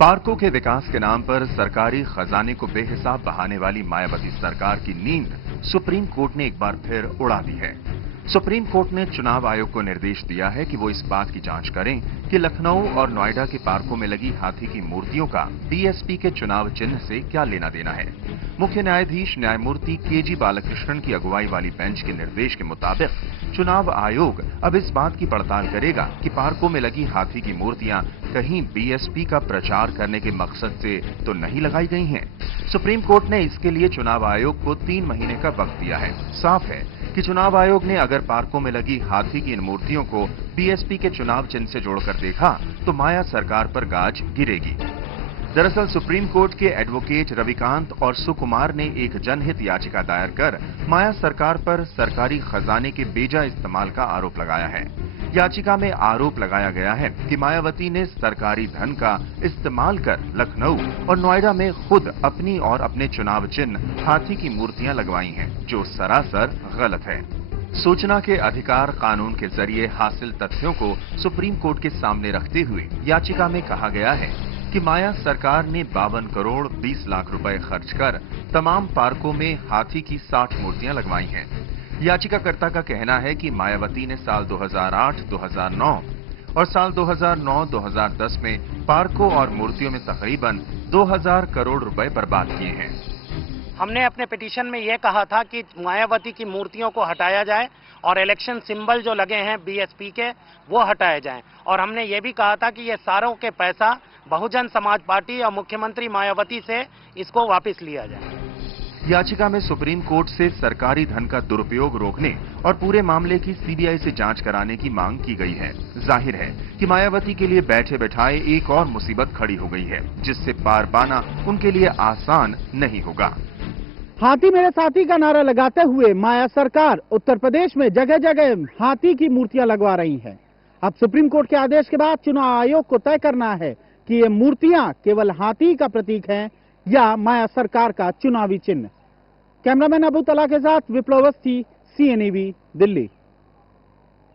पार्कों के विकास के नाम पर सरकारी खजाने को बेहिसाब बहाने वाली मायावती सरकार की नींद सुप्रीम कोर्ट ने एक बार फिर उड़ा दी है। सुप्रीम कोर्ट ने चुनाव आयोग को निर्देश दिया है कि वो इस बात की जांच करें कि लखनऊ और नोएडा के पार्कों में लगी हाथी की मूर्तियों का बीएसपी के चुनाव चिन्ह से क्या लेना देना है। मुख्य न्यायाधीश न्यायमूर्ति केजी बालकृष्णन की अगुवाई वाली बेंच के निर्देश के मुताबिक चुनाव आयोग अब इस बात की पड़ताल करेगा कि पार्कों में लगी हाथी की मूर्तियां कहीं बीएसपी का प्रचार करने के मकसद से तो नहीं लगाई गई हैं। सुप्रीम कोर्ट ने इसके लिए चुनाव आयोग को 3 महीने का वक्त दिया है। साफ है कि चुनाव आयोग ने अगर पार्कों में लगी हाथी की इन मूर्तियों को बीएसपी के चुनाव चिन्ह से जोड़कर देखा तो माया सरकार पर गाज गिरेगी। दरअसल सुप्रीम कोर्ट के एडवोकेट रविकांत और सुकुमार ने एक जनहित याचिका दायर कर माया सरकार पर सरकारी खजाने के बेजा इस्तेमाल का आरोप लगाया है। याचिका में आरोप लगाया गया है कि मायावती ने सरकारी धन का इस्तेमाल कर लखनऊ और नोएडा में खुद अपनी और अपने चुनाव चिन्ह हाथी की मूर्तियां लगवाई हैं, जो सरासर गलत है। सूचना के अधिकार कानून के जरिए हासिल तथ्यों को सुप्रीम कोर्ट के सामने रखते हुए याचिका में कहा गया है कि माया सरकार ने 52 करोड़ 20 लाख रुपए खर्च कर तमाम पार्कों में हाथी की 60 मूर्तियां लगवाई हैं। याचिकाकर्ता का कहना है कि मायावती ने साल 2008, 2009 और साल 2009-2010 में पार्कों और मूर्तियों में तकरीबन 2000 करोड़ रुपए बर्बाद किए हैं। हमने अपने पिटीशन में यह कहा था कि मायावती की मूर्तियों को हटाया जाए और इलेक्शन सिंबल जो लगे हैं बीएसपी के वो हटाए जाएं, और हमने ये भी कहा था कि ये सारों के पैसा बहुजन समाज पार्टी और मुख्यमंत्री मायावती से इसको वापस लिया जाए। याचिका में सुप्रीम कोर्ट से सरकारी धन का दुरुपयोग रोकने और पूरे मामले की सीबीआई से जांच कराने की मांग की गई है। जाहिर है कि मायावती के लिए बैठे बैठाए एक और मुसीबत खड़ी हो गई है, जिससे पार पाना उनके लिए आसान नहीं होगा। हाथी मेरे साथी का नारा लगाते हुए माया सरकार उत्तर प्रदेश में जगह जगह हाथी की मूर्तियां लगवा रही है। अब सुप्रीम कोर्ट के आदेश के बाद चुनाव आयोग को तय करना है कि ये मूर्तियां केवल हाथी का प्रतीक हैं या माया सरकार का चुनावी चिन्ह। कैमरामैन अबू तला के साथ विप्लव अवस्थी, CNEV, दिल्ली।